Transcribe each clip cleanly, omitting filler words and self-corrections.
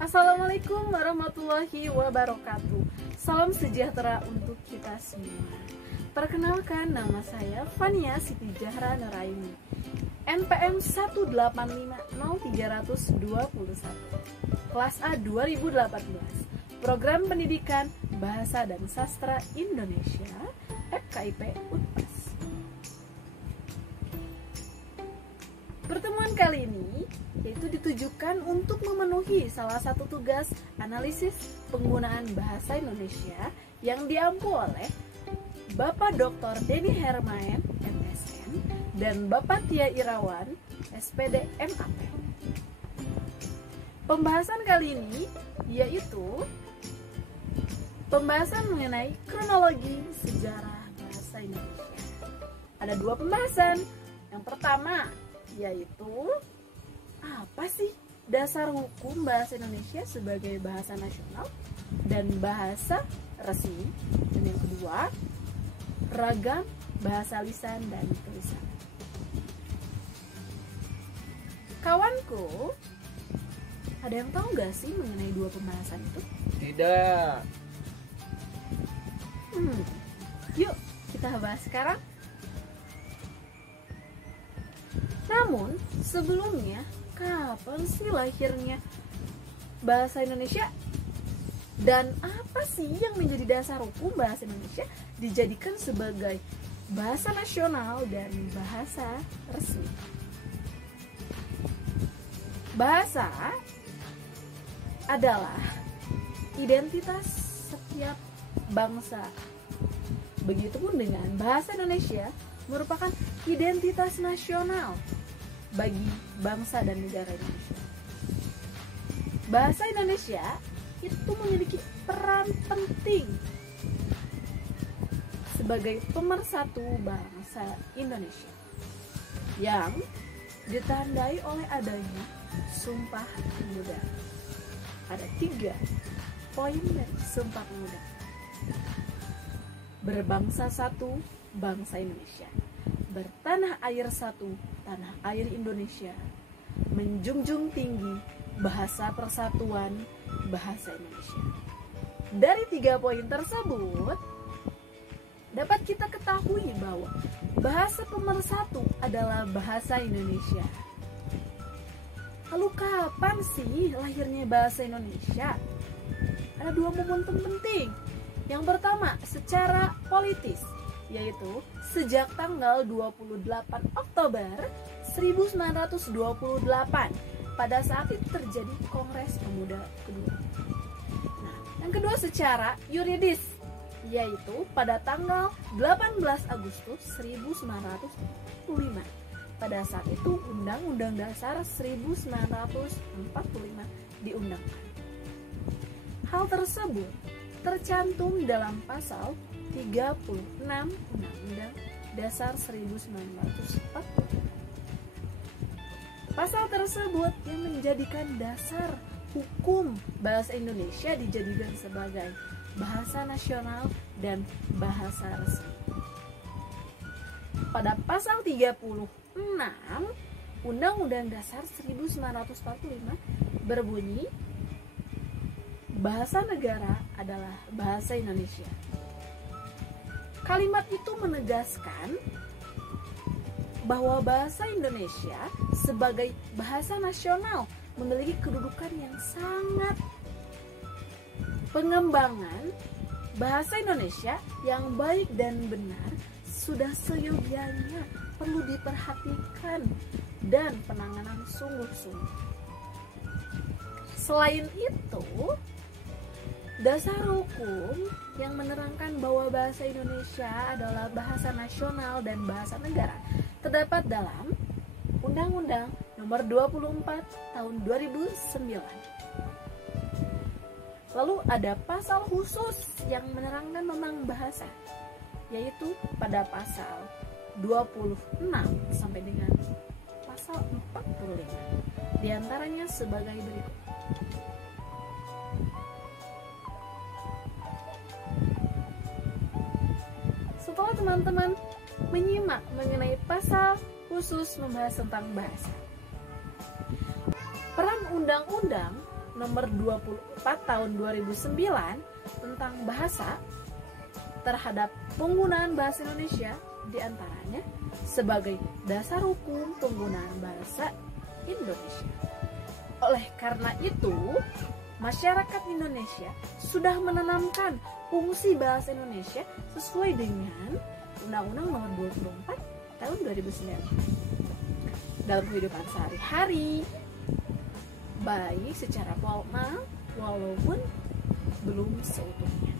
Assalamualaikum warahmatullahi wabarakatuh. Salam sejahtera untuk kita semua. Perkenalkan, nama saya Fania Siti Zahra Nuraini, NPM 1850321, kelas A 2018, Program Pendidikan Bahasa dan Sastra Indonesia, FKIP Unpas. Pertemuan kali ini yaitu ditujukan untuk memenuhi salah satu tugas analisis penggunaan bahasa Indonesia yang diampu oleh Bapak Dr. Denny Hermain, MSN, dan Bapak Tia Irawan, SPD MAP. Pembahasan kali ini yaitu pembahasan mengenai kronologi sejarah bahasa Indonesia. Ada dua pembahasan. Yang pertama yaitu apa sih dasar hukum bahasa Indonesia sebagai bahasa nasional dan bahasa resmi, dan yang kedua ragam bahasa lisan dan tulisan. Kawanku, ada yang tahu gak sih mengenai dua pembahasan itu? Tidak. Yuk kita bahas sekarang. Namun sebelumnya, kapan sih lahirnya bahasa Indonesia? Dan apa sih yang menjadi dasar hukum bahasa Indonesia dijadikan sebagai bahasa nasional dan bahasa resmi? Bahasa adalah identitas setiap bangsa. Begitupun dengan bahasa Indonesia merupakan identitas nasional bagi bangsa dan negara Indonesia. Bahasa Indonesia itu memiliki peran penting sebagai pemersatu bangsa Indonesia yang ditandai oleh adanya Sumpah Pemuda. Ada 3 poin dari Sumpah Pemuda. Berbangsa satu, bangsa Indonesia. Bertanah air satu, tanah air Indonesia. Menjunjung tinggi bahasa persatuan, bahasa Indonesia. Dari 3 poin tersebut dapat kita ketahui bahwa bahasa pemersatu adalah bahasa Indonesia. Lalu kapan sih lahirnya bahasa Indonesia? Ada 2 momentum penting. Yang pertama, secara politis, yaitu sejak tanggal 28 Oktober 1928. Pada saat itu terjadi Kongres Pemuda kedua. Nah, yang kedua secara yuridis, yaitu pada tanggal 18 Agustus 1945. Pada saat itu Undang-Undang Dasar 1945 diundangkan. Hal tersebut tercantum dalam pasal 36 Undang-Undang Dasar 1945. Pasal tersebut yang menjadikan dasar hukum bahasa Indonesia dijadikan sebagai bahasa nasional dan bahasa resmi. Pada pasal 36 Undang-Undang Dasar 1945 berbunyi, bahasa negara adalah bahasa Indonesia. Kalimat itu menegaskan bahwa bahasa Indonesia sebagai bahasa nasional memiliki kedudukan yang sangat. Pengembangan bahasa Indonesia yang baik dan benar sudah seyogyanya perlu diperhatikan dan penanganan sungguh-sungguh. Selain itu, dasar hukum yang menerangkan bahwa bahasa Indonesia adalah bahasa nasional dan bahasa negara terdapat dalam Undang-Undang Nomor 24 Tahun 2009. Lalu ada pasal khusus yang menerangkan tentang bahasa, yaitu pada pasal 26 sampai dengan pasal 45. Di antaranya sebagai berikut. Setelah teman-teman menyimak mengenai pasal khusus membahas tentang bahasa, peran undang-undang nomor 24 tahun 2009 tentang bahasa terhadap penggunaan bahasa Indonesia, diantaranya sebagai dasar hukum penggunaan bahasa Indonesia. Oleh karena itu, masyarakat Indonesia sudah menanamkan fungsi bahasa Indonesia sesuai dengan Undang-Undang Nomor 24 tahun 2009 dalam kehidupan sehari-hari, baik secara formal walaupun belum seutuhnya.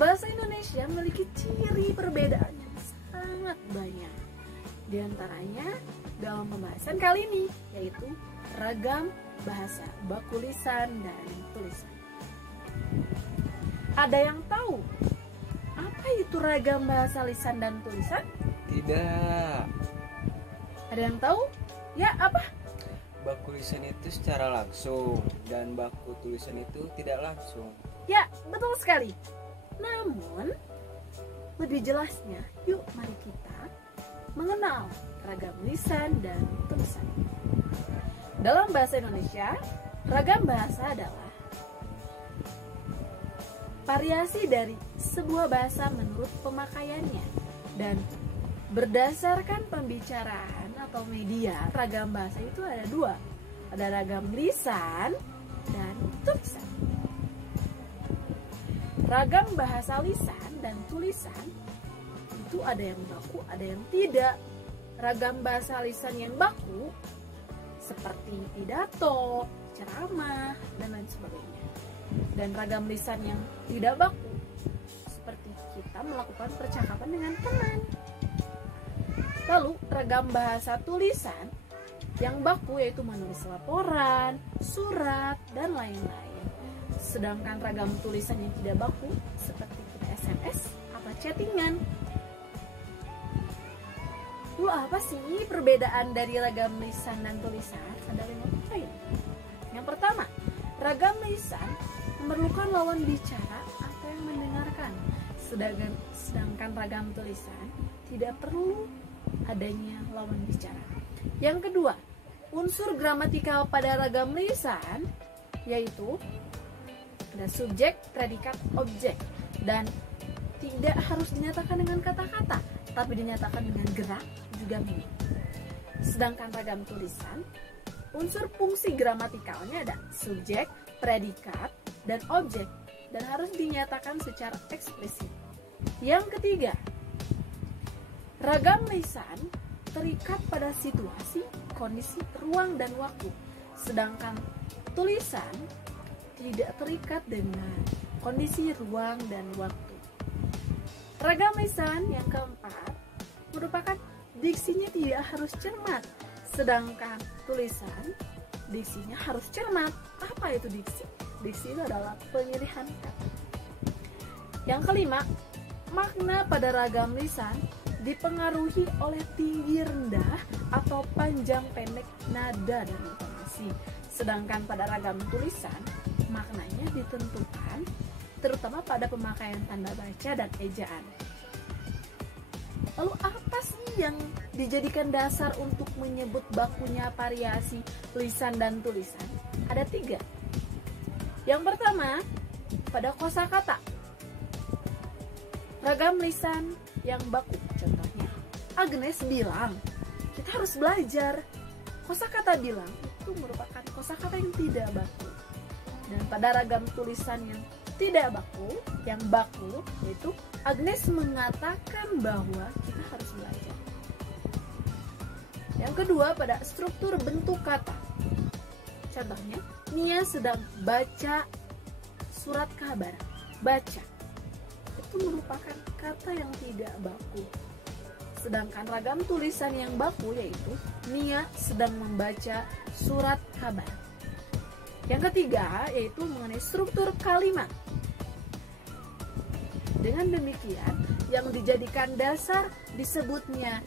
Bahasa Indonesia memiliki ciri perbedaan yang sangat banyak. Di antaranya dalam pembahasan kali ini, yaitu ragam bahasa, baku lisan dan tulisan. Ada yang tahu apa itu ragam bahasa lisan dan tulisan? Tidak. Ada yang tahu? Ya, apa? Baku lisan itu secara langsung dan baku tulisan itu tidak langsung. Ya, betul sekali. Namun, lebih jelasnya, yuk mari kita mengenal ragam lisan dan tulisan. Dalam bahasa Indonesia, ragam bahasa adalah variasi dari sebuah bahasa menurut pemakaiannya dan berdasarkan pembicaraan atau media. Ragam bahasa itu ada dua, ada ragam lisan dan tulisan. Ragam bahasa lisan dan tulisan itu ada yang baku, ada yang tidak. Ragam bahasa lisan yang baku seperti pidato, ceramah, dan lain sebagainya. Dan ragam lisan yang tidak baku seperti kita melakukan percakapan dengan teman. Lalu ragam bahasa tulisan yang baku yaitu menulis laporan, surat, dan lain-lain. Sedangkan ragam tulisan yang tidak baku seperti kita SMS atau chattingan. Lalu apa sih perbedaan dari ragam lisan dan tulisan? Ada 5 poin. Yang pertama, ragam lisan memerlukan lawan bicara atau yang mendengarkan. Sedangkan ragam tulisan tidak perlu adanya lawan bicara. Yang kedua, unsur gramatikal pada ragam lisan yaitu ada subjek, predikat, objek, dan tidak harus dinyatakan dengan kata-kata, tapi dinyatakan dengan gerak juga mimik. Sedangkan ragam tulisan, unsur fungsi gramatikalnya ada subjek, predikat, dan objek, dan harus dinyatakan secara eksplisit. Yang ketiga, ragam lisan terikat pada situasi, kondisi, ruang, dan waktu. Sedangkan tulisan tidak terikat dengan kondisi, ruang, dan waktu. Ragam lisan yang keempat merupakan diksinya tidak harus cermat. Sedangkan tulisan diksinya harus cermat. Apa itu diksi? Diksi itu adalah pemilihan kata. Yang kelima, makna pada ragam lisan dipengaruhi oleh tinggi rendah atau panjang pendek nada dan intonasi. Sedangkan pada ragam tulisan, maknanya ditentukan terutama pada pemakaian tanda baca dan ejaan. Lalu apa sih yang dijadikan dasar untuk menyebut bakunya variasi lisan dan tulisan? Ada 3. Yang pertama, pada kosakata. Ragam lisan yang baku, contohnya Agnes bilang, kita harus belajar. Kosakata bilang itu merupakan kosakata yang tidak baku. Dan pada ragam tulisan yang tidak baku, yang baku, yaitu Agnes mengatakan bahwa kita harus belajar. Yang kedua, pada struktur bentuk kata. Contohnya, Nia sedang baca surat kabar. Baca itu merupakan kata yang tidak baku. Sedangkan ragam tulisan yang baku yaitu Nia sedang membaca surat kabar. Yang ketiga yaitu mengenai struktur kalimat. Dengan demikian, yang dijadikan dasar disebutnya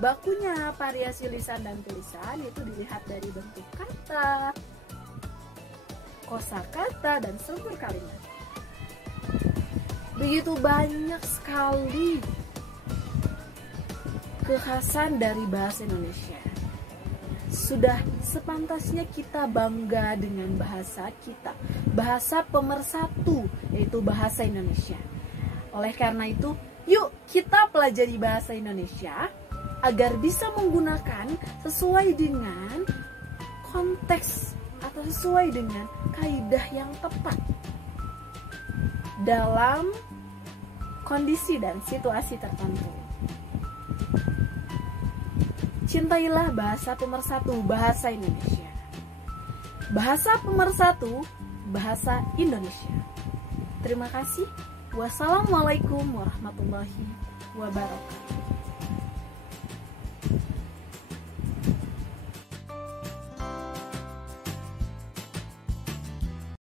bakunya variasi lisan dan tulisan itu dilihat dari bentuk kata, kosakata, dan struktur kalimat. Begitu banyak sekali kekhasan dari bahasa Indonesia. sudah sepantasnya kita bangga dengan bahasa kita, bahasa pemersatu, yaitu bahasa Indonesia. Oleh karena itu, yuk kita pelajari bahasa Indonesia agar bisa menggunakan sesuai dengan konteks atau sesuai dengan kaidah yang tepat dalam kondisi dan situasi tertentu. Cintailah bahasa pemersatu, bahasa Indonesia. Bahasa pemersatu, bahasa Indonesia. Terima kasih. Wassalamualaikum warahmatullahi wabarakatuh.